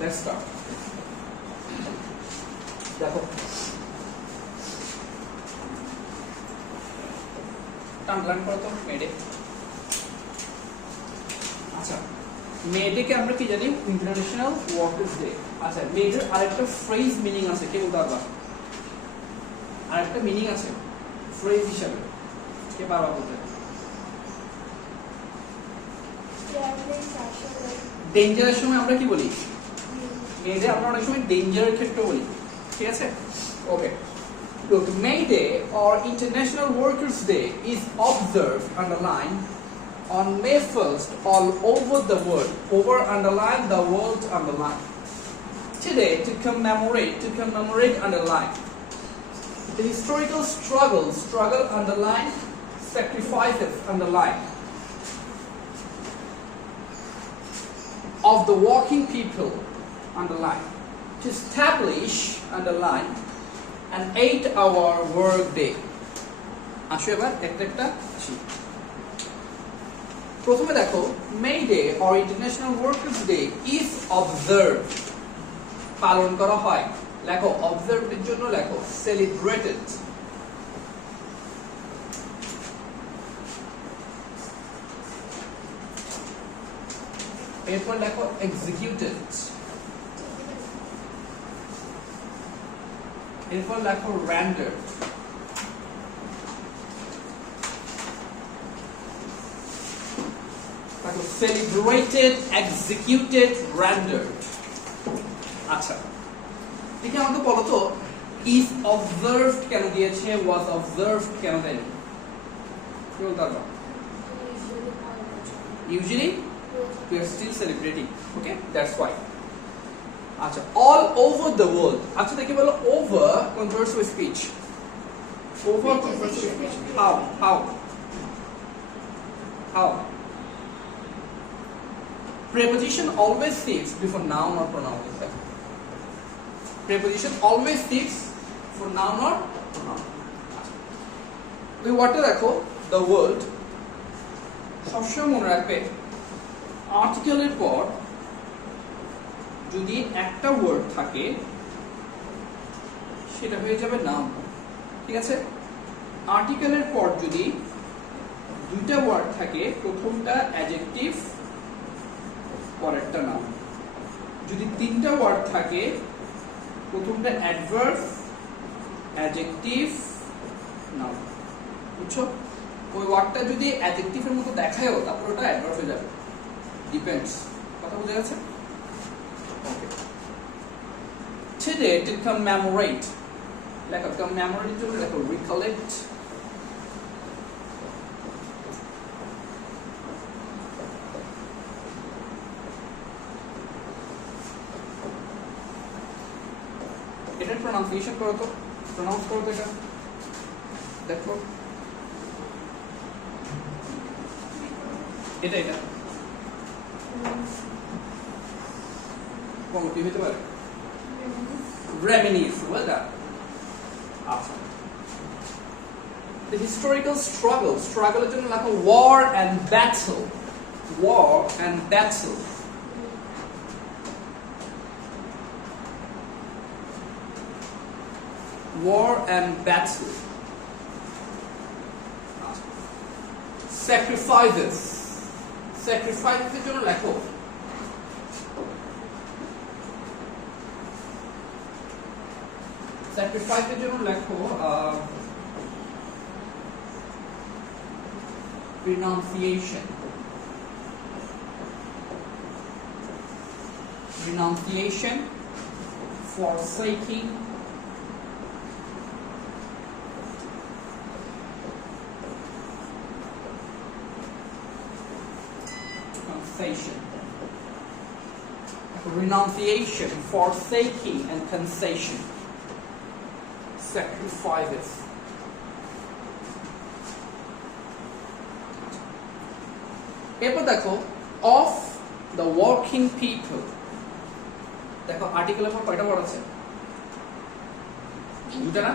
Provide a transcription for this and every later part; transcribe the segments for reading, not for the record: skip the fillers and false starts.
Let's start. দেখো টানলান করো তো মেডে। আচ্ছা, মেডেকে আমরা কি জানি? International workers day. আচ্ছা, মেডের আরেকটা ফ্রেজ মিনিং আছে, কে বলতে পারবা? আরেকটা মিনিং আছে ফ্রেজ হিসাবে, কে পারবা বলতে? ডেঞ্জারের সময় আমরা কি বলি? মেডে আমরা অনেক সময় ডেঞ্জারের ক্ষেত্রে বলি, ঠিক আছে? ওকে, look, May Day or International Workers' Day is observed, underline, on May 1st all over the world. Over, underline, the world, underline. Today, to commemorate, underline. The historical struggle, underline, sacrifices, underline, of the working people, underline, to establish, underline, an 8-hour work day. আসো এবার একটা আসি। প্রথমে দেখো, May Day or International Workers' Day is observed, পালন করা হয়। লেখো observed এর জন্য লেখো celebrated। এরপর লেখো executed। এরপর লেখো rendered। লেখো celebrated, executed, rendered। আচ্ছা, দেখি আমাকে বলো তো, is observed কেন দিয়েছে, was observed কেন দেয়নি? কি বলতে পারবা? Usually we are still celebrating, okay, that's why. আচ্ছা, all over the world। আচ্ছা, দেখি বলো over converts to speech, over converts to speech, how preposition always sits before noun or pronoun, preposition always sits for noun or pronoun। ওই ওয়ার্ডটা দেখো, the world, সবসময় মনে রাখবে আর্টিকেলের পর যদি একটা ওয়ার্ড থাকে সেটা হয়ে যাবে নাউন, ঠিক আছে? আর্টিকেলের পর যদি দুইটা ওয়ার্ড থাকে, প্রথমটা অ্যাডজেক্টিভ, পরেরটা নাউন। যদি তিনটা ওয়ার্ড থাকে, প্রথমটা অ্যাডভার্ব, অ্যাডজেক্টিভ, নাউন। বুঝছো? ওই ওয়ার্ডটা যদি অ্যাডজেক্টিভের মতো দেখায়ও, তারপর ওটা অ্যাডভার্ব হয়ে যাবে, ডিপেন্ডস। কথা বুঝা গেছে? ওকে, today to commemorate, লেখো commemorate এর জন্য লেখো recollect। এটার প্রনাউন্সিয়েশন করো তো, প্রনাউন্স করো তো এটা, দেখো এটা কোন কি হতে পারে? reminisce, well done। আচ্ছা, the historical struggle এর জন্য লেখো war and battle, war and battle। war and battle। sacrifices এর জন্য লেখো renunciation, forsaking, renunciation, forsaking, and concession, sacrifices। এরপর দেখো of the working people। দেখো আর্টিকেলের পর কয়টা ওয়ার্ড আছে? দুটো না?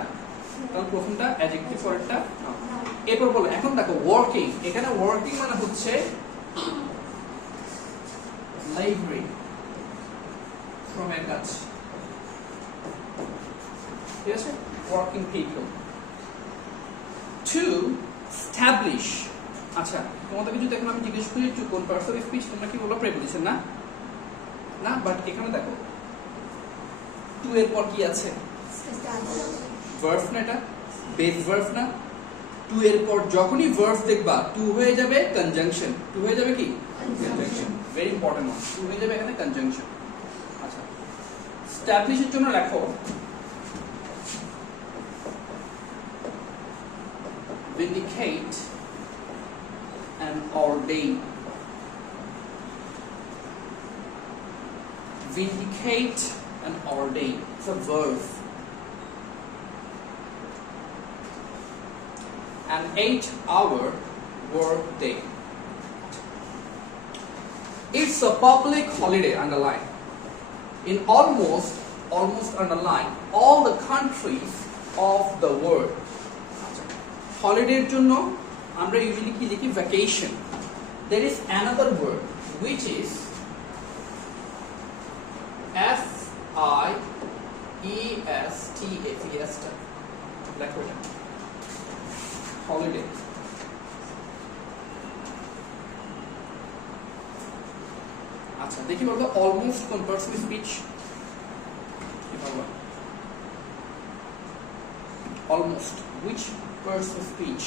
কারণ প্রথমটা অ্যাডজেক্টিভ, পরেরটা নাউন। এরপর বলো, এখন দেখো ওয়ার্কিং, এখানে ওয়ার্কিং মানে হচ্ছে slavery, শ্রমের কাজ, ঠিক আছে, ওয়ার্কিং পিপল। টু স্ট্যাবলিশ, আচ্ছা তোমাদেরকে যদি এখন আমি জিজ্ঞেস করি টু কোন পার্টস অফ স্পিচ, তোমরা কি বলবো প্রেপোজিশন না? না, বাট এখানে দেখো টু এর পর কি আছে? ভার্ব না, এটা বেস ভার্ব না? টু এর পর যখনই ভার্ব দেখবা টু হয়ে যাবে কনজাংশন, টু হয়ে যাবে কি conjunction, very important one, two হয়ে যাবে এখানে কনজাংশন। আচ্ছা স্ট্যাবলিশের জন্য লেখো vindicate and ordain, vindicate and ordain, it's a verb. An 8-hour work day. It's a public holiday, underline. In almost underline all the countries of the world. Holiday এর জন্য আমরা ইউজুয়ালি কি লিখি? Vacation. There is another word which is fiesta, লেখো এটা, holiday। আচ্ছা দেখি বলতো অলমোস্ট কোন পার্টস অফ স্পিচ, কি বলবো? Almost which parts of speech?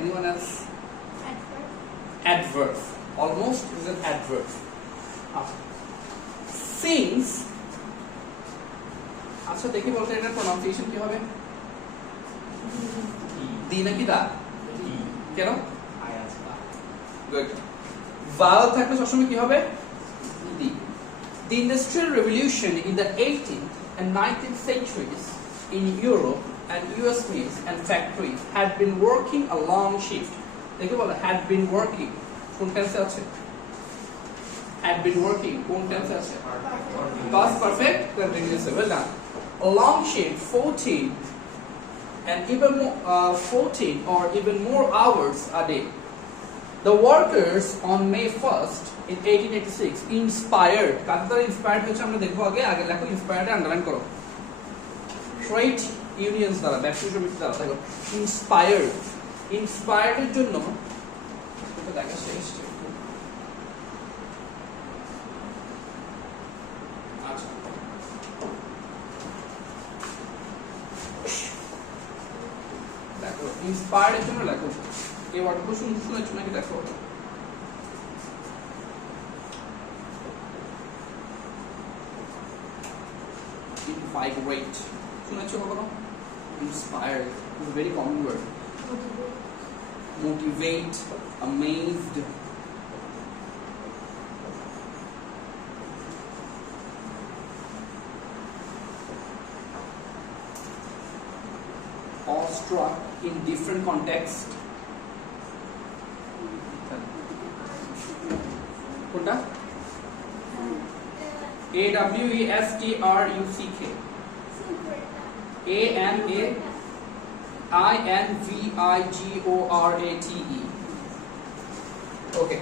Anyone else? Adverb. Almost is an adverb. Since, আচ্ছা দেখি বলতে এটার প্রনাউন্সিয়েশন কি হবে? দি নাকি দা? কেন? গুড। ভাওয়েল থাকলে সবসময় কি হবে? দি। The Industrial Revolution in the 18th and 19th centuries in Europe and US mills and factories had been working a long shift. দেখো বলো had been working, কোন টেন্সে আছে? had been working, কোন টেন্সে আছে? past perfect continuous, well done. A long shift, 14 or even more hours a day. The workers on May 1st in 1886 inspired, কার দ্বারা ইন্সপায়ার্ড হয়েছে আমরা দেখবো আগে লেখো ইন্সপায়ার্ড আন্ডারলাইন করো, ট্রেড ইউনিয়নস দ্বারা, ব্যবসায়ী সমিতি দ্বারা, দেখো ইন্সপায়ার্ড এর জন্য এটা দেখা শেষ। আচ্ছা দেখো ইন্সপায়ার্ড এর জন্য লেখো, এই ওয়ার্ডগুলো শুনেছো নাকি? দেখো invigorate, শুনেছো কখনো? inspired is a very common word. Motivate, amazed, awestruck in different contexts. কোনটা? AWESTRUCK, ANAINVIGORATE. Okay.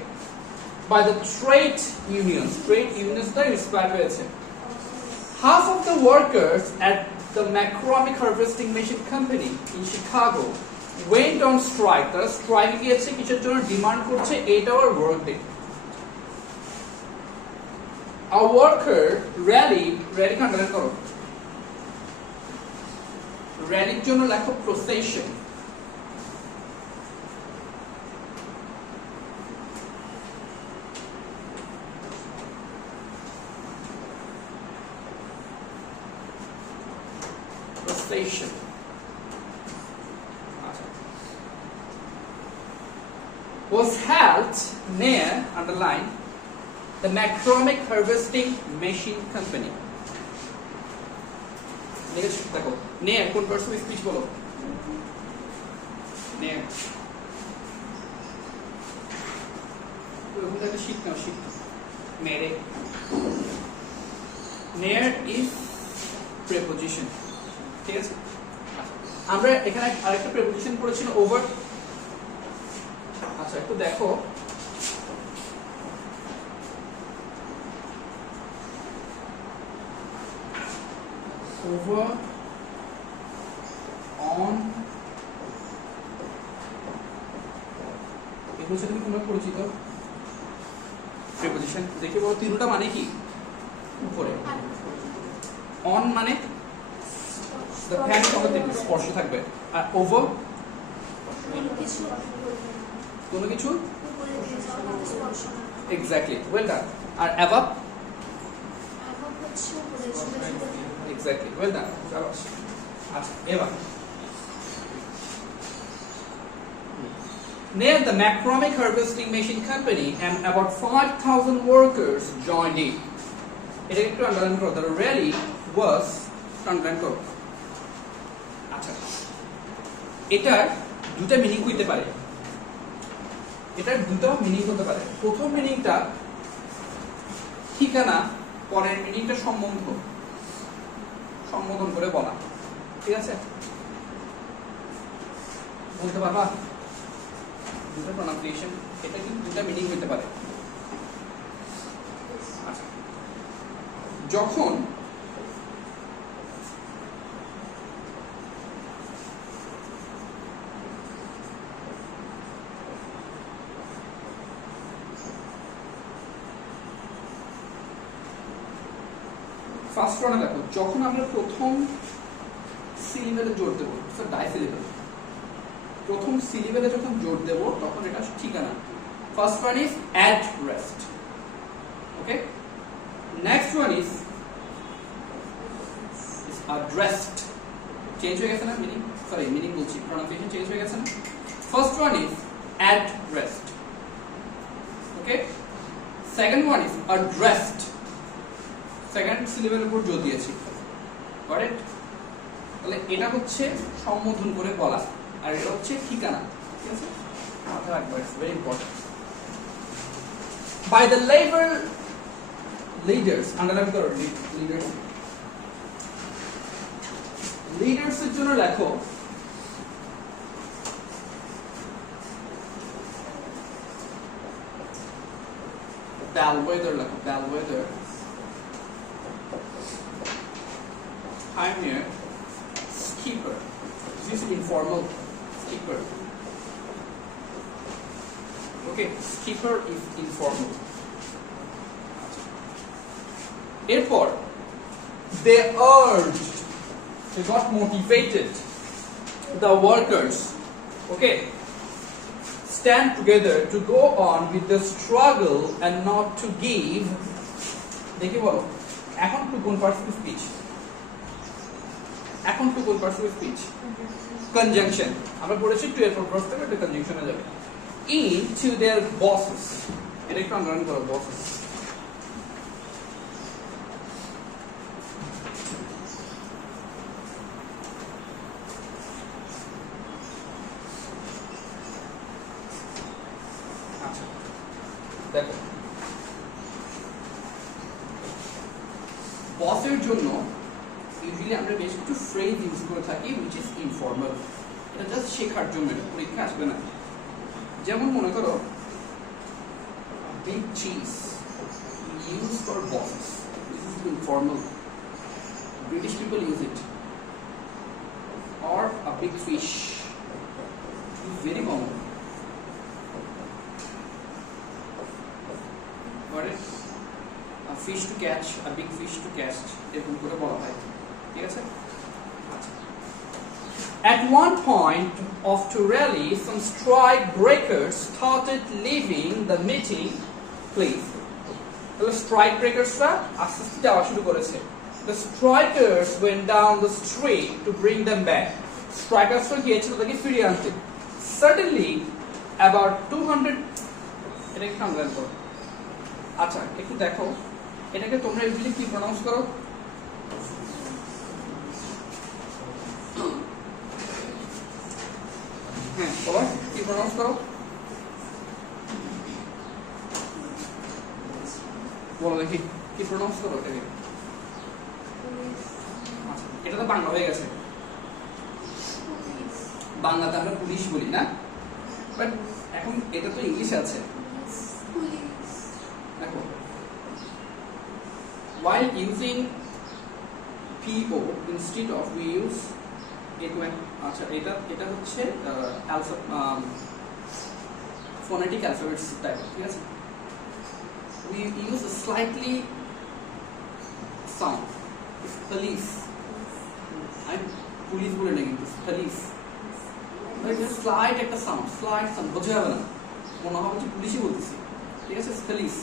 By the trade unions that inspired হয়েছে. Half of the workers at the McCormick Harvesting Machine Company in Chicago went on strike. তারা স্ট্রাইকে গিয়েছে কিসের জন্য? ডিমান্ড করছে 8-hour work day. A worker rally underline করো, র্যালির জন্য লেখো procession. Procession. Was held near, underline, the McCormick Harvesting Machine Company. দেখো near কোন পার্টস অফ স্পিচ বলো? near ওখানে শিট নাও, শিট মেরে। near is preposition, ঠিক আছে? আমরা এখানে আরেকটা preposition পড়েছিল over। আচ্ছা একটু দেখো over, on, এগুলোর সাথে কি তোমরা পরিচিত? প্রিপোজিশন দেখে বলো তিনটা মানে কি? উপরে। অন মানে the fan সঙ্গে স্পর্শ থাকবে, আর ওভার কোনো কিছু এক্স্যাক্টলি, ওয়েল ডান। আর অ্যাবাভ এক্স্যাক্টলি, ওয়েল ডান। আচ্ছা এবার Near the Macromic Harvesting Machine Company and about 5,000 workers joined it. এটা একটু আন্ডারলাইন করো, the rally was আন্ডারলাইন করো। আচ্ছা এটার দুটো মিনিং হইতে পারে, এটার দুটো মিনিং হতে পারে। প্রথম মিনিংটা ঠিকানা, পরের মিনিংটা সম্বোধন করে বলা, ঠিক আছে? বলতে পারবা দুটো প্রনাউন্সিয়েশন, এটা কিন্তু দুটো মিনিং হতে পারে। আচ্ছা যখন ফার্স্ট ওয়ানে দেখো, যখন আমরা প্রথম সিলিবেলে জোর দেব, ডাইসিলিবেল, প্রথম সিলিবেলে যখন জোর দেব তখন এটা ঠিকানা। First one is addressed, okay. Next one is addressed, change হয়ে গেছে না মিনিং? সরি মিনিং বলছি, প্রনাউন্সিয়েশন চেঞ্জ হয়ে গেছে না? First one is addressed, okay. Second one is addressed, second সিলেবেলের উপর জোর দিয়েছি, কারেক্ট? তাহলে এটা হচ্ছে সম্বোধন করে বলা, আর এটা হচ্ছে ঠিকানা, ঠিক আছে? মাথায় রাখবা, it's very important. By the labour leaders, underline করো লিডার্স। লিডার্স এর জন্য লেখো bellwether, লেখো bellwether, pioneer, skipper. This is informal skipper. Okay, skipper is informal. Therefore, they urged, they got motivated the workers, okay, stand together to go on with the struggle and not to give. দেখি বলো, এখন to কোন person speech? এখন to কোন person speech? Conjunction. আমরা পড়েছি to এর পর verb থেকে to কনজাংশনে যাবে। In to their bosses, এটা একটু আন্ডারলাইন করো, bosses। আচ্ছা দেখো, বসের জন্য ইউজুয়ালি আমরা বেশ কিছু ফ্রেজ ইউজ করে থাকি which is informal, এটা জাস্ট শেখার জন্য, এটা পরীক্ষা আসবে না। যেমন মনে করো big cheese used for bosses, this is informal, British people use it. Or a big fish, it is very common, got it? A fish to catch, a big fish to catch, এরকম করে বলা হয়, ঠিক আছে? আচ্ছা, at one point of the rally, some strike breakers started leaving the meeting place. The strike breakersরা আস্তে আস্তে যাওয়া শুরু করেছে। The strikers went down the street to bring them back. Strikersরা গিয়েছিল তাদেরকে ফিরিয়ে আনতে। Suddenly, about 200, এটা একটু আন্ডারলাইন করো। আচ্ছা একটু দেখো, এটাকে তোমরা ইউজুয়ালি কি প্রনাউন্স করো? হ্যাঁ বলো, কি প্রনাউন্স করো? বলো দেখি, কি প্রনাউন্স করো এটাকে? আচ্ছা, এটা তো বাংলা হয়ে গেছে, বাংলাতে আমরা পুলিশ বলি না, বাট এখন এটা তো ইংলিশে আছে। দেখো, while using PO instead of we use আচ্ছা এটা হচ্ছে phonetic alphabets type, ঠিক আছে? We use a slightly sound. It's police. I'm police বলে না কিন্তু police. Slight একটা sound, slight sound বোঝা যাবে না, মনে হবে যে পুলিশই বলতেছি, ঠিক আছে? police,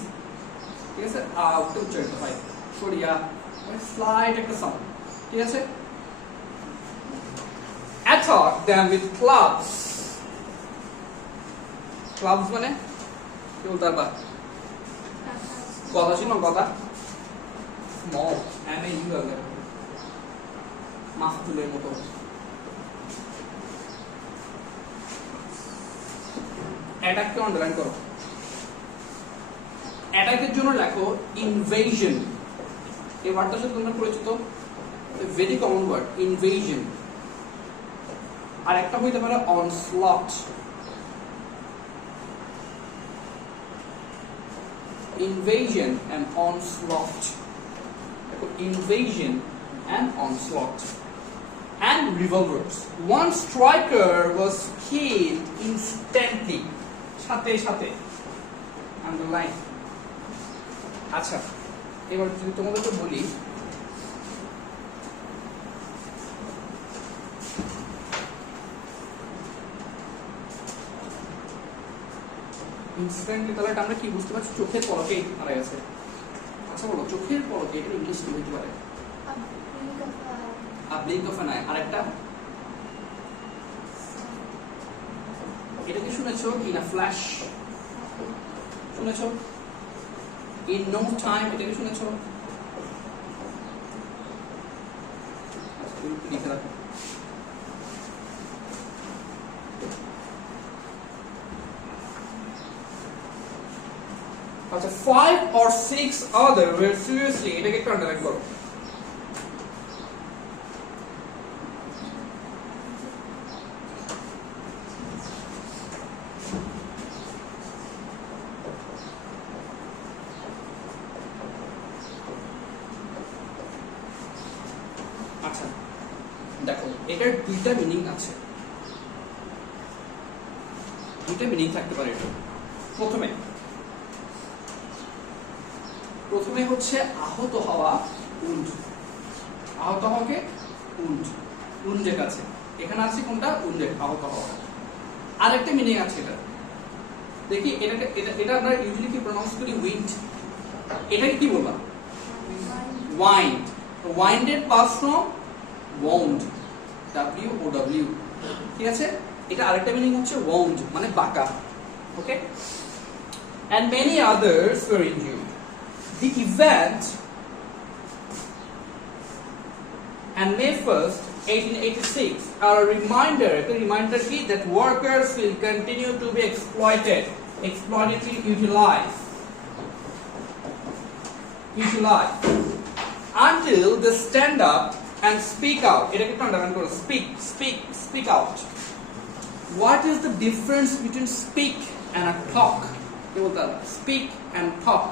ঠিক আছে? ওটা উচ্চারিত হয় সরিয়া, slight একটা sound, ঠিক আছে? Attack them with clubs. Clubs মানে কি বলতে পারবা? গদা ছিল গদা, স্মল MAU মাস্তুলের মতো। অ্যাটাককে আন্ডারলাইন করো। অ্যাটাকের জন্য লেখো ইনভেশন। এই ওয়ার্ডটার সাথে তোমরা পরিচিত, ভেরি কমন ওয়ার্ড ইনভেশন। আর একটা হইতে পারে অনস্লট। Invasion and onslaught. Invasion and onslaught. And revolvers. One striker was killed instantly. সাথে সাথে underline. আচ্ছা, এবার যদি তোমাদেরকে বলি ইনস্ট্যান্টলি, তাহলে এটা আমরা কি বুঝতে পারছি? চোখের পলকেই মারা গেছে। আচ্ছা বলো, চোখের পলকে এটা ইংলিশ কি হতে পারে? a blink of an eye। আরেকটা এটা কি শুনেছো? in a flash শুনেছো? in no time এটা কি শুনেছো? লিখে রাখো। আচ্ছা, 5 or 6 other were seriously, এটাকে একটু আন্ডারলাইন করো। আচ্ছা দেখো, এটার দুইটা মিনিং আছে, দুইটা মিনিং থাকতে পারে এটা। প্রথমে হচ্ছে আহত হওয়া, উন্ড। আহত হওয়াকে উন্ড, উন্ডের কাছে এখানে আছে কোনটা? উন্ডের, আহত হওয়া। আরেকটা মিনিং আছে এটা, দেখি এটা এটা এটা আমরা ইউজুয়ালি কি প্রনাউন্স করি? উইন্ড। এটাকে কি বলবা? ওয়াইন্ড। ওয়াইন্ডের পাস্ট ফর্ম wound, WOW, ঠিক আছে? এটা আরেকটা মিনিং হচ্ছে wound মানে বাঁকা, ওকে? and many others were injured. The event on May 1st, 1886 are a reminder, key that workers will continue to be exploited, exploitatively utilized until they stand up and speak out. এটাকে একটু আন্ডারলাইন করো। speak out. What is the difference between speak and a talk? কি বলতে হবে? speak and talk.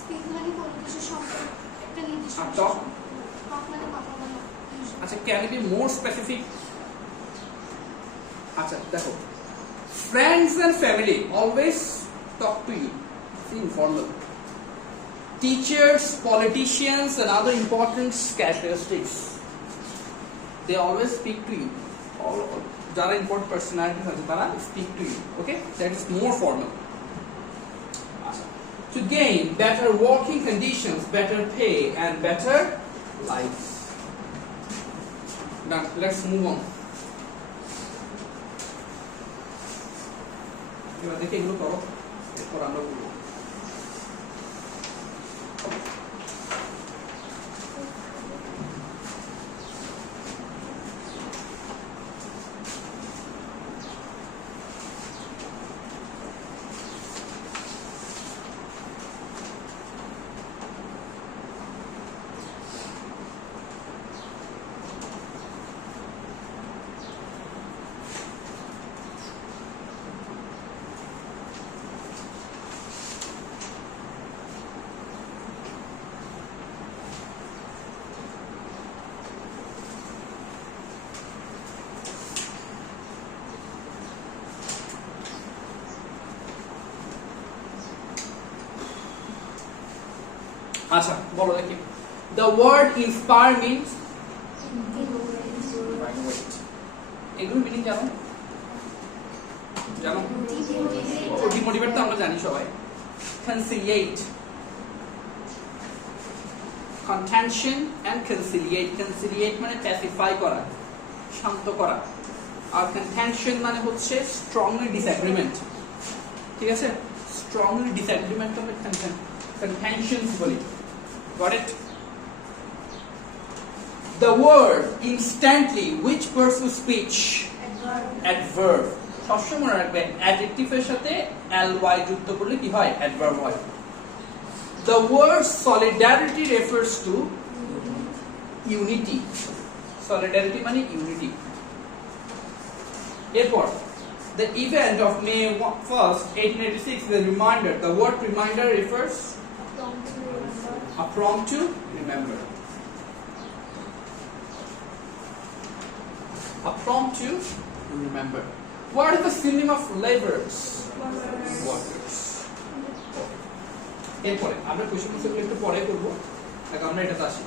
speak মানে কোনো কিছু সম্পর্কে একটা নির্দিষ্ট, আর talk মানে কথা বলা। আচ্ছা, can it be more specific? আচ্ছা দেখো, friends and family always talk to you, it's informal. Teachers, politicians and other important characteristics, they always speak to you. All যারা important personalities আছে তারা speak to you, okay? That is more formal. To gain better working conditions, better pay and better life. Now let's move on. এবার দেখে এগুলো করো, এরপর আমরা বলবো। আচ্ছা বলো দেখি the word inspire means এগুলো মিনিং জানো জানো ডিমোটিভেট তো আমরা জানি সবাই conciliate contention and conciliate মানে pacify করা শান্ত করা আর contention মানে হচ্ছে strongly disagreement ঠিক আছে strongly disagreement আমরা contentions বলি got it the word instantly which pursues speech adverb সবসময় মনে রাখবে adjective এর সাথে ly যুক্ত করলে কি হয় adverb হয় the word solidarity refers to unity solidarity মানে unity এরপর the event of May 1st 1886 is a reminder the word reminder refers a prompt to remember a prompt to remember what is the synonym of laborers workers এরপরে আমরা কোশ্চেন গুলো একটু পরে করব এখন আমরা এটাতে আসি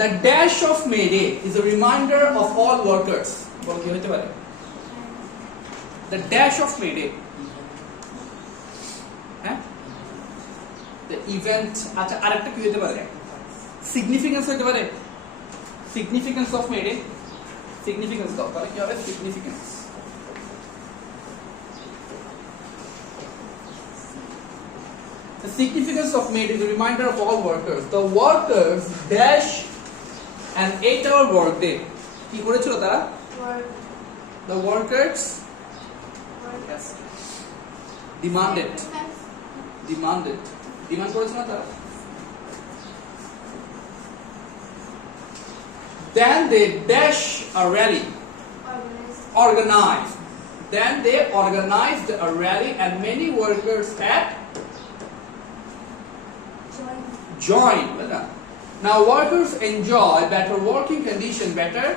the dash of May Day is a reminder of all workers বল কি হতে পারে the dash of May Day হ্যাঁ the event আচ্ছা আরেকটা কি হতে পারে significance হতে পারে significance of May Day significance দাও তাহলে কি হবে significance the significance of May Day is a reminder of all workers the workers dash an 8-hour work day কি করেছিল তারা the workers yes demanded demand করেছিল না তারা then they dash a rally organized then they organized a rally and many workers had joined well done. Now workers enjoy better working condition better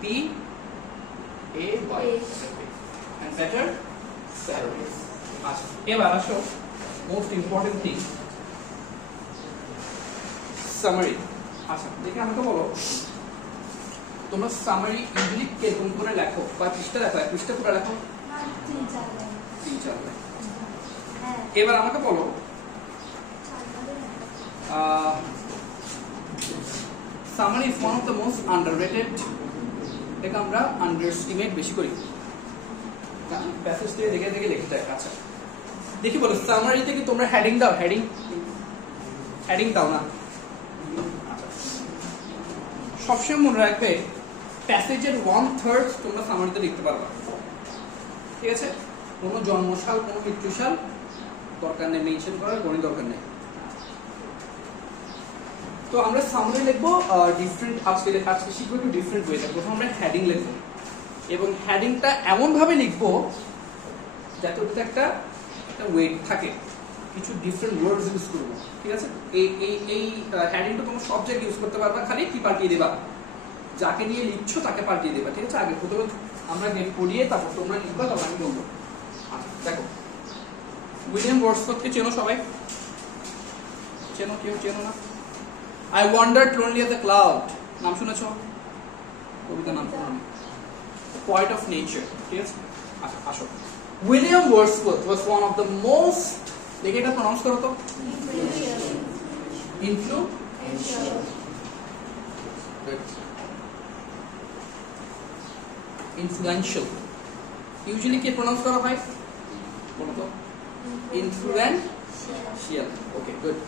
P A Y and better salaries এবার আসো most important thing summary আচ্ছা দেখে আমাকে বলো তোমরা summary usually কিরকম করে লেখো বা পৃষ্ঠা লেখো পৃষ্ঠা পুরো লেখো তিন চার লাইন এবার আমাকে বলো summary is one of the most underrated এটা আমরা আন্ডারএস্টিমেট বেশি করি প্যাসেজ দিয়ে দেখে দেখে লিখতে হয় আচ্ছা দেখি বলো সামারি থেকে তোমরা হেডিং দাও হেডিং দাও না সবসময় মনে রাখবে প্যাসেজের 1/3 তোমরা সামারিতে লিখতে পারবে ঠিক আছে কোনো জন্মসাল কোনো মৃত্যুসাল দরকার নেই মেনশন করার কোনো দরকার নেই তো আমরা সামারি লিখবো ডিফারেন্ট আজকে শিখবো একটু ডিফারেন্ট ওয়েতে প্রথমে আমরা হেডিং লিখবো এবং হেডিংটা এমন ভাবে লিখবো যাতে ওটাতে একটা ওয়েট থাকে কিছু ডিফারেন্ট ওয়ার্ডস ইউজ করবো ঠিক আছে এই হেডিংটা তোমরা সব জায়গায় ইউজ করতে পারবা খালি কি পাল্টিয়ে দেবা যাকে নিয়ে লিখছো তাকে পাল্টিয়ে দেবা ঠিক আছে আগে প্রথমে আমরা পড়িয়ে তারপর তোমরা লিখবা তখন আমি বলবো আচ্ছা দেখো উইলিয়াম ওয়ার্ডসওয়ার্থকে চেনো সবাই চেনো কেউ চেনো না I wandered lonely as a cloud নাম শুনেছো কবিতা নাম শুনো poet of nature ঠিক আছে আচ্ছা আসো William Wordsworth was one of the most দেখে এটা প্রনাউন্স করো তো influential usually কি প্রনাউন্স করা হয় বলো তো influential okay good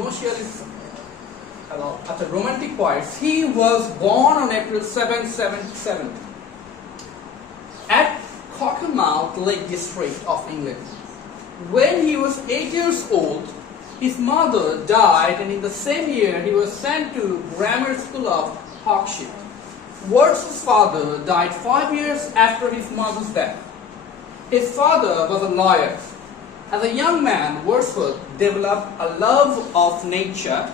no shell is allowed after romantic poets he was born on April 777 at Cockermouth Lake District of England when he was 8 years old his mother died and in the same year he was sent to grammar school of Hawkshire Wordsworth's father died 5 years after his mother's death his father was a lawyer as a young man Wordsworth developed a love of nature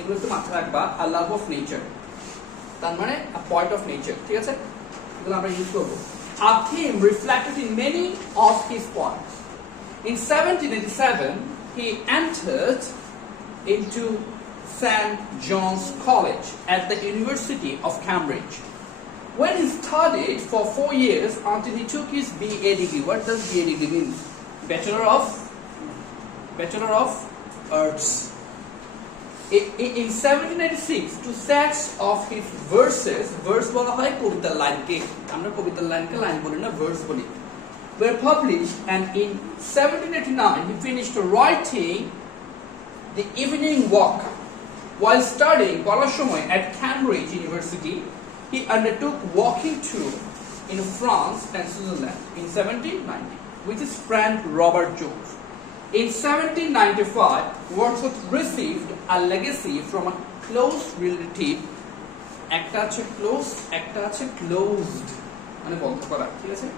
এগুলো একটু মাথায় রাখবা a love of nature তার মানে a poet of nature ঠিক আছে এগুলো আমরা ইউজ করব a theme reflected in many of his poems. In 1787, he entered into St. John's College at the University of Cambridge, when he studied for 4 years until he took his BA degree. What does BA degree mean? Bachelor of Arts. In 1786, two sets of his verses, verse বলা হয় কবিতার লাইনকে, আমরা কবিতার লাইনকে লাইন বলি না, verse বলি, were published, and in 1789 he finished writing the evening walk. While studying পড়ার সময় at Cambridge University, he undertook walking tour in France and Switzerland in 1790 with his friend Robert Jones. In 1795, Wordsworth received a legacy from a close relative. একটা আছে close, একটা আছে closed, মানে বন্ধ করা, ঠিক আছে?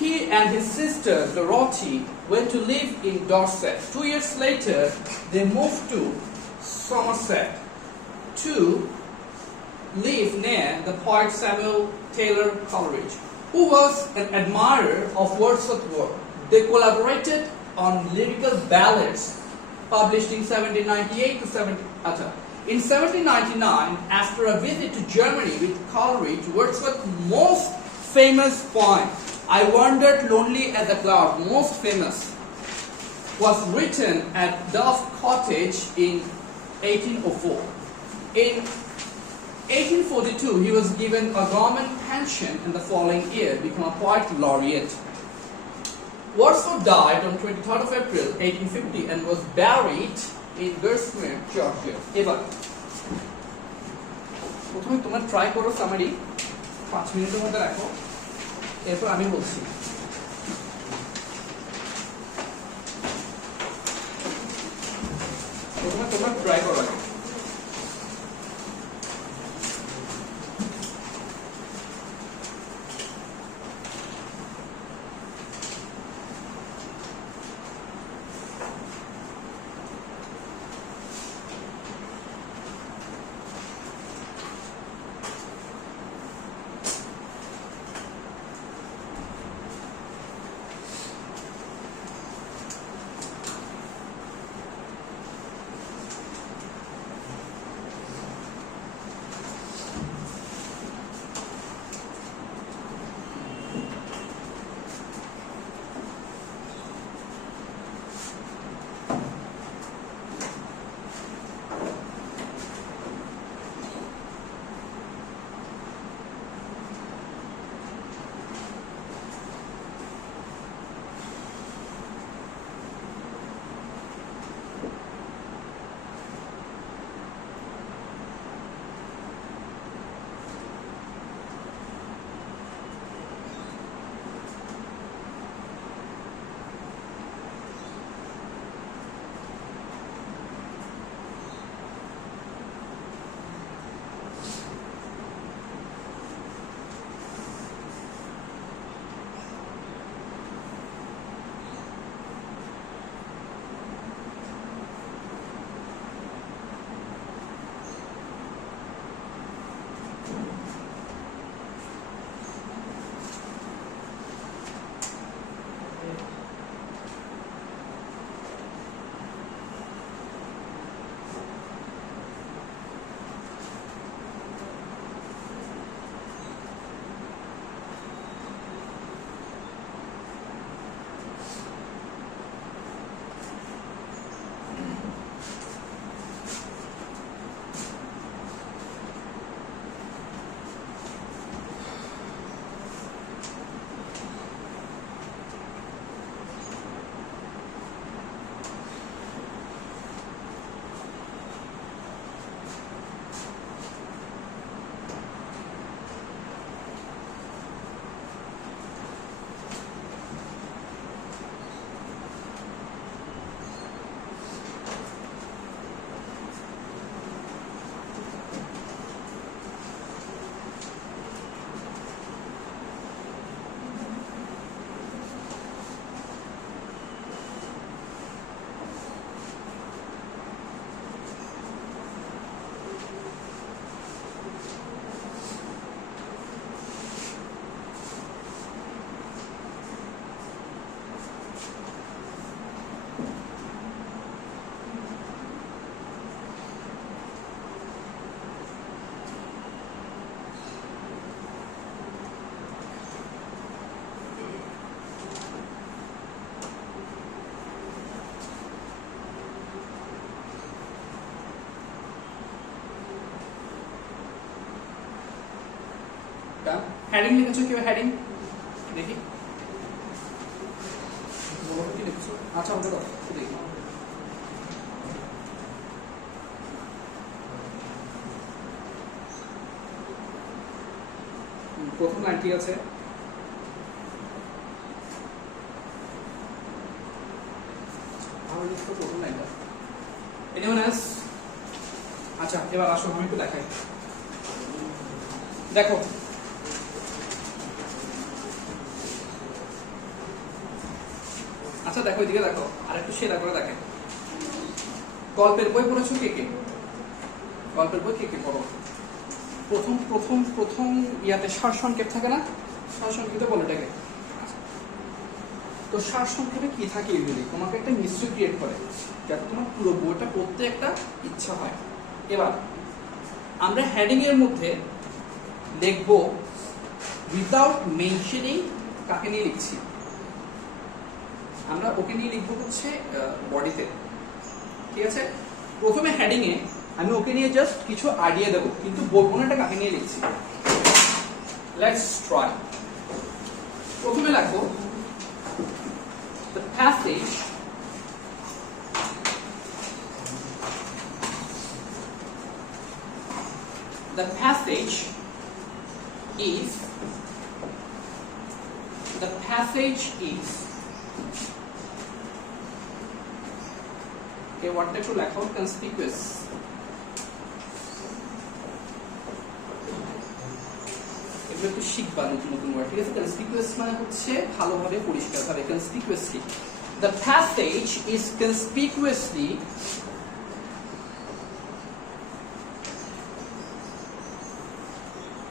He and his sister Dorothy went to live in Dorset. 2 years later, they moved to Somerset to live near the poet Samuel Taylor Coleridge, who was an admirer of Wordsworth's work. They collaborated on lyrical ballads published in 1798 to 70. In 1799, after a visit to Germany with Coleridge, Wordsworth's most famous poem, I Wandered Lonely as a Cloud, most famous, was written at Dove Cottage in 1804. In 1842, he was given a government pension, and the following year became a poet laureate. Wordsworth died on 23rd of April 1850 and was buried in Gersmeer, Georgia. এবার প্রথমে তোমরা ট্রাই করো সামারি 5 মিনিটের মধ্যে রাখো, এরপর আমি বলছি। প্রথমে তোমরা ট্রাই করো আগে। হেডিং লিখেছো কি হেডিং দেখি বলো কি লিখেছো আচ্ছা ওটা দাও দেখি প্রথম লাইন ঠিক আছে আমার লিখো প্রথম লাইনটা এনিওয়ান এলস আচ্ছা এবার আসো আমি একটু দেখাই দেখো আচ্ছা দেখো এদিকে দেখো আর একটু সেরা করে দেখেন গল্পের বই পড়েছো কে কে গল্পের বই কে কে পড়ো প্রথম প্রথম প্রথম ইয়াতে সারসংক্ষেপ থাকে না সারসংক্ষেপে বলে এটাকে তো সারসংক্ষেপে কি থাকে ইউজুয়ালি তোমাকে একটা মিস্ট্রি ক্রিয়েট করে যাতে তোমার পুরো বইটা পড়তে একটা ইচ্ছা হয় এবার আমরা হেডিং এর মধ্যে লিখব উইদাউট মেনশনিং কাকে নিয়ে লিখছি আমরা ওকে নিয়ে লিখবো হচ্ছে বডিতে ঠিক আছে প্রথমে হেডিং এ আমি ওকে নিয়ে জাস্ট কিছু আইডিয়া দেবো কিন্তু বলবো না এটা কাকে নিয়ে লিখছি লেটস ট্রাই প্রথমে লিখবো the passage is okay what to লেখো conspicuous এগুলো একটু শিখবা নতুন নতুন ওয়ার্ড ঠিক আছে conspicuous মানে হচ্ছে ভালোভাবে পরিষ্কার ভাবে conspicuously the passage is conspicuously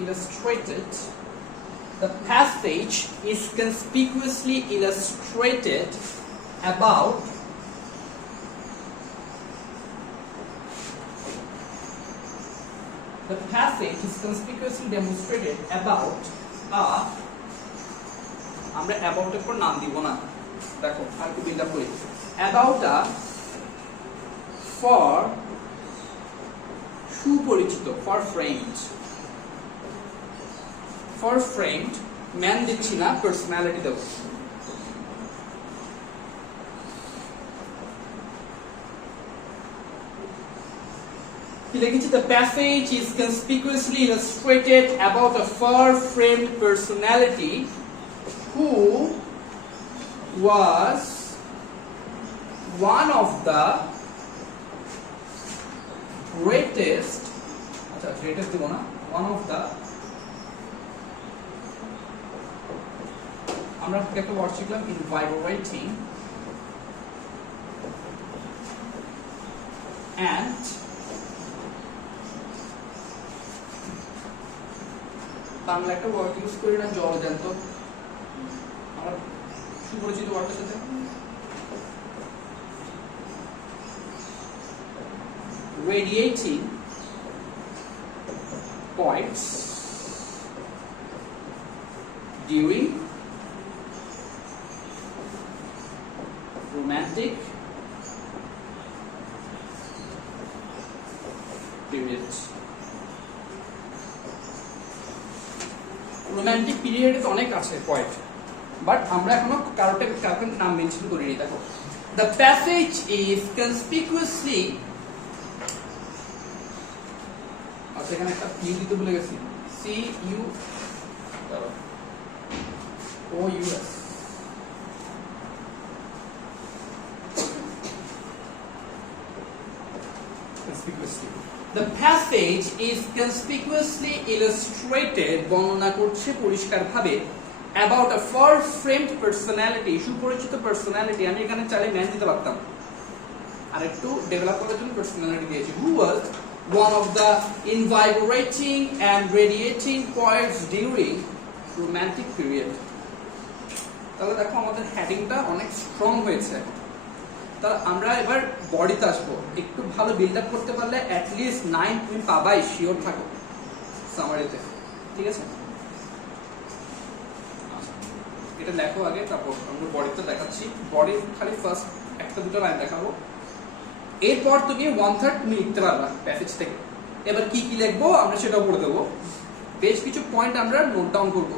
illustrated the passage is conspicuously illustrated about the passage is conspicuously demonstrated about a আমরা about এর পর নাম দিব না দেখো আর একটু বিল্ড আপ করি about a for সুপরিচিত for framed ম্যান দিচ্ছি না পার্সোনালিটি দেব কি লিখেছি the passage is conspicuously illustrated about a far-framed personality who was one of the greatest দিব না one of the আমরা একটা ওয়ার্ড শিখলাম invigorating and বাংলা একটা ওয়ার্ড ইউজ করি না জলজান্ত আমরা সুপরিচিত ওয়ার্ডের সাথে radiating points during romantic periods romantic পিরিয়ডে তো অনেক আছে পয়েন্ট বাট আমরা এখনো কারোর নাম মেনশন করিনি দেখো the passage is conspicuously আচ্ছা এখানে একটা ইউ দিতে ভুলে গেছি C U O U S conspicuously the passage is conspicuously illustrated বর্ণনা করছে পরিষ্কারভাবে about a far-framed personality সুপরিচিত পার্সোনালিটি আমি এখানে চাইলে ম্যান দিতে পারতাম আর একটু ডেভেলপ করার জন্য পার্সোনালিটি দিয়েছি who was one of the invigorating and radiating poets during romantic period তাহলে দেখো আমাদের হেডিংটা অনেক স্ট্রং হয়েছে তাহলে আমরা এবার বডিতে আসবো একটু ভালো বিল্ড আপ করতে পারলে অ্যাট লিস্ট 9 তুমি পাবাই শিওর থাকো সামারিতে ঠিক আছে এটা লেখো আগে তারপর আমরা বডিতে দেখাচ্ছি বডি খালি ফার্স্ট একটা দুটো লাইন দেখাবো এরপর তুমি 1/3 তুমি লিখতে পারবা প্যাসেজ থেকে এবার কি কি লিখবো আমরা সেটাও পড়ে দেবো বেশ কিছু পয়েন্ট আমরা নোট ডাউন করব।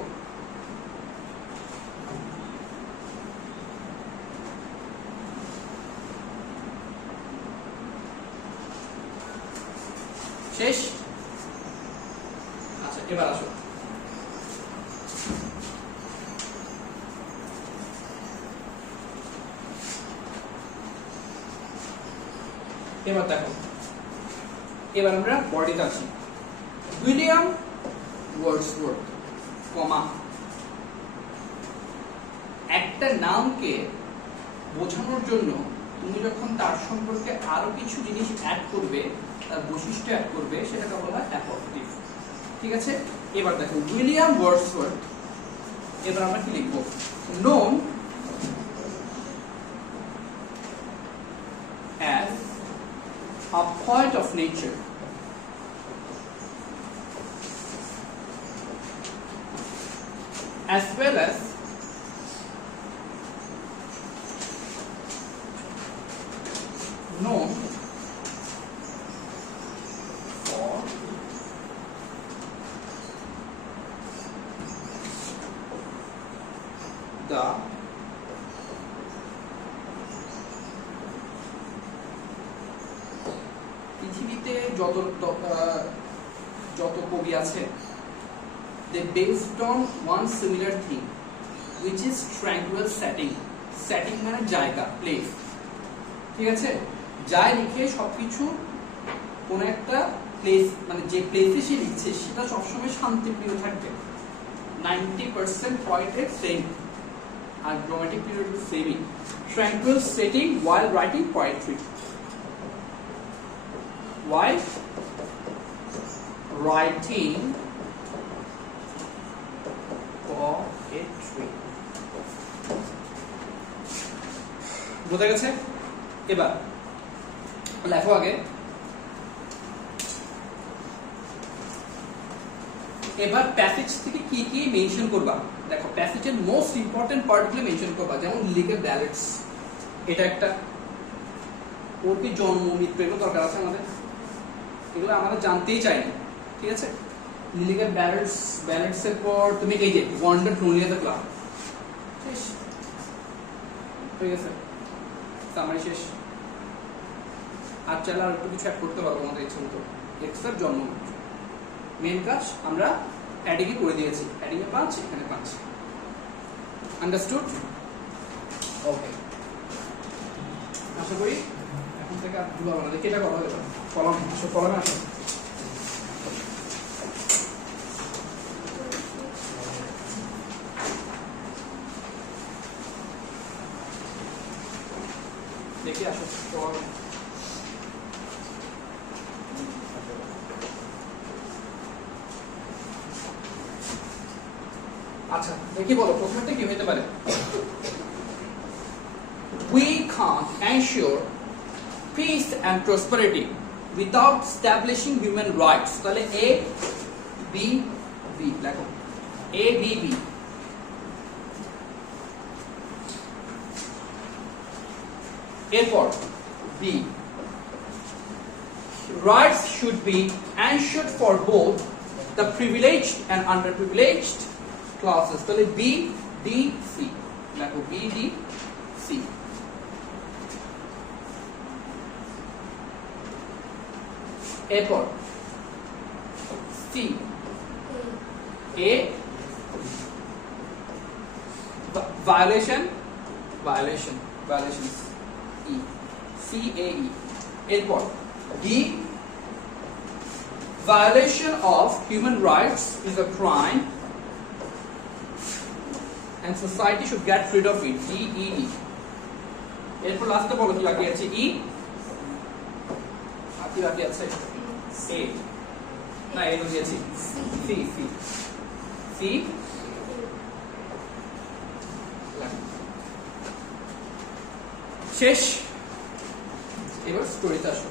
শেষ? আচ্ছা, এবার আসো। এবার দেখো, এবার আমরা বডিতে আছি। উইলিয়াম ওয়ার্ডসওয়ার্থ, কমা, একটা নামকে বোঝানোর জন্য তুমি যখন তার সম্পর্কে আরো কিছু জিনিস অ্যাড করবে, তার বৈশিষ্ট্য অ্যাড করবে, সেটাকে বলা হয় অ্যাপোস্ট্রোফ। ঠিক আছে? এবার দেখো, উইলিয়াম ওয়ার্ডসওয়ার্থ, এবার আমরা কি লিখবো? Known as a poet of nature, as well as known for the পৃথিবীতে যত কবি আছে, they based on one similar thing, which is tranquil setting. setting মানে জায়গা, প্লেস। ঠিক আছে? যা লিখে সবকিছু কোন একটা প্লেস, মানে যে প্লেসে সে লিখছে সেটা সবসময় শান্তিপ্রিয় থাকবে। 90% poetic সেম, আর ড্রামাটিক পিরিয়ড সেমই। tranquil setting while writing poetry. While writing poetry. বোঝা গেছে? এবার লেখো আগে। এবার প্যাসেজ থেকে কি কি মেনশন করবা? দেখো, প্যাসেজের মোস্ট ইম্পর্টেন্ট পার্টগুলো মেনশন করবা, যেমন লিলিকের ব্যালেটস, এটা একটা। ওর কি জন্ম মৃত্যু এগুলো দরকার আছে আমাদের? এগুলো আমাদের জানতেই চাই না। ঠিক আছে? লিলিকের ব্যালেটস এর পর তুমি এই যে wonder lonely at the club, শেষ হয়ে গেছে, সামারি শেষ। আর চাইলে আর একটু কিছু অ্যাড করতে পারবো আমাদের ইচ্ছে মতো। এক্সের জন্ম মেন কাজ আমরা অ্যাডিং এ করে দিয়েছি, অ্যাডিং এ 5, এখানে 5। আন্ডারস্টুড? ওকে, আশা করি এখন থেকে আর ভুল হবে না। দেখি এটা কথা হবে, কলম আসো, কলমে আসো। দেখি আসো কলমে। আচ্ছা, দেখি বলো প্রথমটা কি হতে পারে? We can't ensure peace and prosperity without establishing human rights. তাহলে A B B লেখো, A B B। এরপর B, rights should be ensured for both the privileged and underprivileged classes. তাহলে B D C লেখো, B D C। এরপর C, A, violations, E, C A E। এরপর D, violation of human rights is a crime and society should get rid of it, D E D। এরপর লাস্টে বলো কি বাকি আছে? E, আর কি বাকি আছে? A, না A দিয়েছি, C C C। শেষ। এবার স্টোরিতে আসো।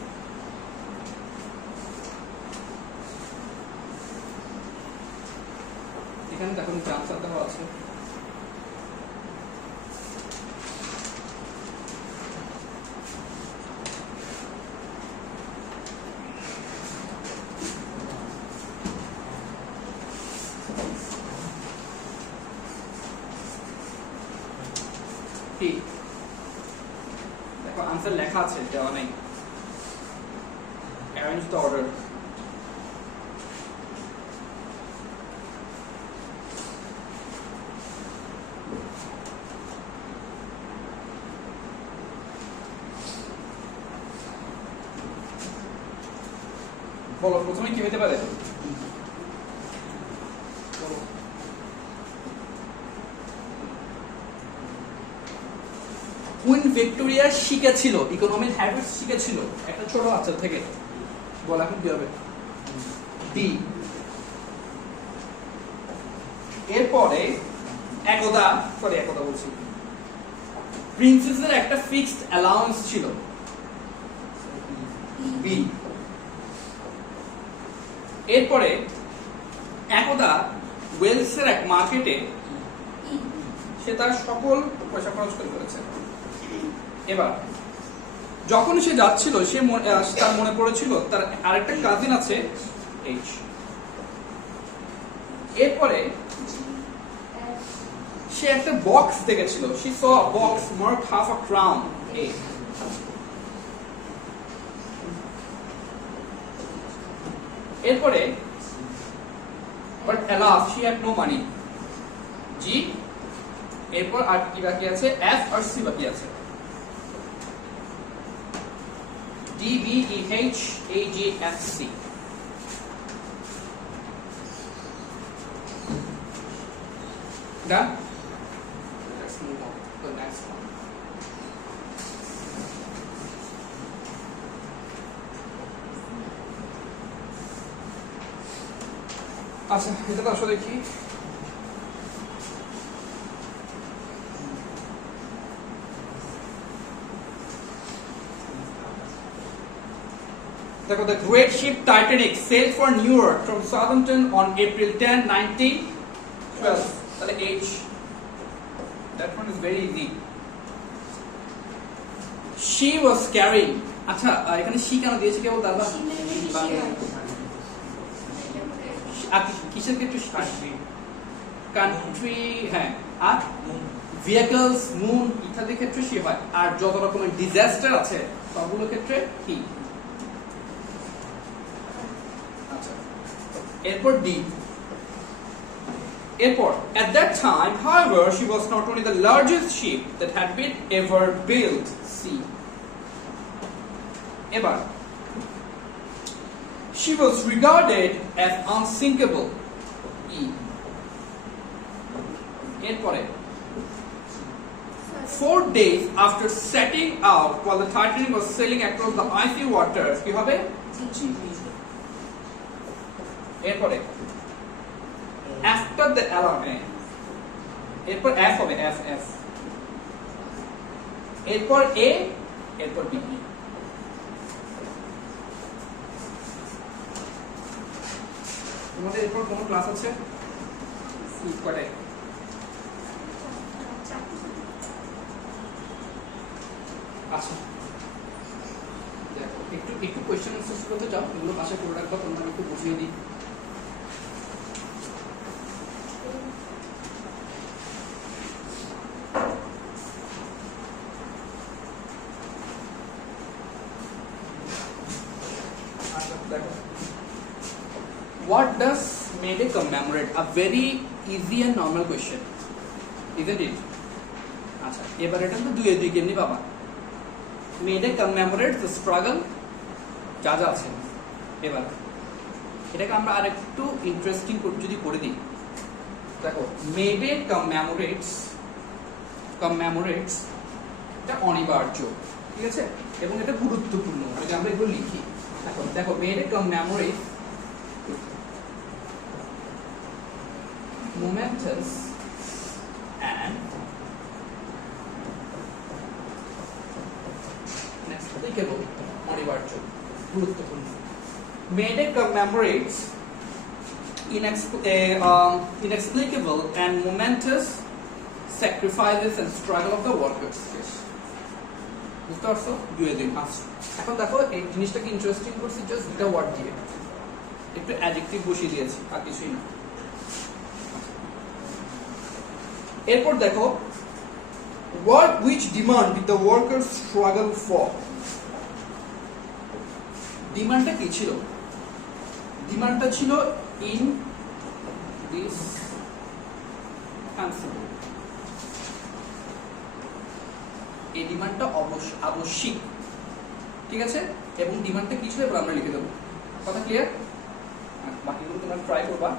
এখানে দেখুন আনসার দেওয়া আছে। কি দেখো আনসার লেখা আছে দেওয়া নাই অ্যারেঞ্জ দ্য অর্ডার বলো প্রথমে কি হতে পারে কুইন ভিক্টোরিয়া শিখেছিল ইকোনমিক হ্যাবিটস শিখেছিল একটা ছোট বাচ্চা থেকে বল এখন কি হবে ডি এরপরে একদা বলছি প্রিন্সেসের একটা ফিক্সড অ্যালাউন্স ছিল বি এরপরে একদা ওয়েলসের এক মার্কেটে সে তার সকল পয়সা খরচ করে ফেলেছে এবার যখন সে যাচ্ছিল সে তার মনে পড়েছিল তার আরেকটা কাজিন আছে এইচ এরপরে সে একটা বক্স দেখেছিল she saw a box marked half a crown A এরপরে but alas she had no money G এরপর আর কি বাকি আছে F আর C বাকি আছে D B E H A G F C done let's move on to the next one আচ্ছা এটা তো আসলে কি দেখো the great ship Titanic sailed for New York from Southampton on April 10, 1912 তাহলে H that one is very easy she was carrying আচ্ছা এখানে she কেন দিয়েছে কেবল দাদা কিসের ক্ষেত্রে কান্ট্রি হ্যাঁ আর ভেহিকলস মুন ইত্যাদি ক্ষেত্রে সে হয় আর যত রকমের ডিজাস্টার আছে সবগুলো ক্ষেত্রে কি আচ্ছা এরপর ডি এরপর at that time however she was not only the largest ship that had been ever built see এবার she was regarded as unsinkable E এরপরে 4 days after setting out while the Titanic was sailing across the icy waters কি হবে এরপরে after the alarm এরপর F হবে F এরপর A এরপর B তোমাদের এরপর কোন ক্লাস আছে কয়টায় আচ্ছা দেখো একটু কোশ্চেন আনসার করতে যাও এগুলো পাশে করে রাখবা তোমরা একটু বুঝিয়ে দিই আচ্ছা দেখো what does May Day commemorate a very easy and normal question isn't it আচ্ছা এবার এটা তো দুই দুই কেমনি বাবা May Day commemorates the struggle যা যা আছে এবার এটাকে আমরা আরেকটু ইন্টারেস্টিং যদি করে দিই দেখো May Day commemorates এটা অনিবার্য ঠিক আছে এবং এটা গুরুত্বপূর্ণ যদি আমরা এগুলো লিখি দেখো May Day commemorates momentous and inexplicable অনিবার্য গুরুত্বপূর্ণ May Day commemorates inexplicable and momentous sacrifices and struggle of the workers বুঝতে পারছো দুই দিন আসছে এখন দেখো এই জিনিসটাকে ইন্টারেস্টিং করছি জাস্ট দুটা ওয়ার্ড দিয়ে একটু অ্যাডজেক্টিভ বসিয়ে দিয়েছি আর কিছুই না এরপর দেখো What which demand did the workers struggle for? ডিমান্ডটা কি ছিল? ডিমান্ডটা ছিল ইন দিস প্রিন্সিপল। এই ডিমান্ডটা আবশ্যিক, ঠিক আছে? এবং ডিমান্ডটা কি ছিল এবার আমরা লিখে দেবো। কথা ক্লিয়ার? বাকিগুলো তোমরা ট্রাই করবা।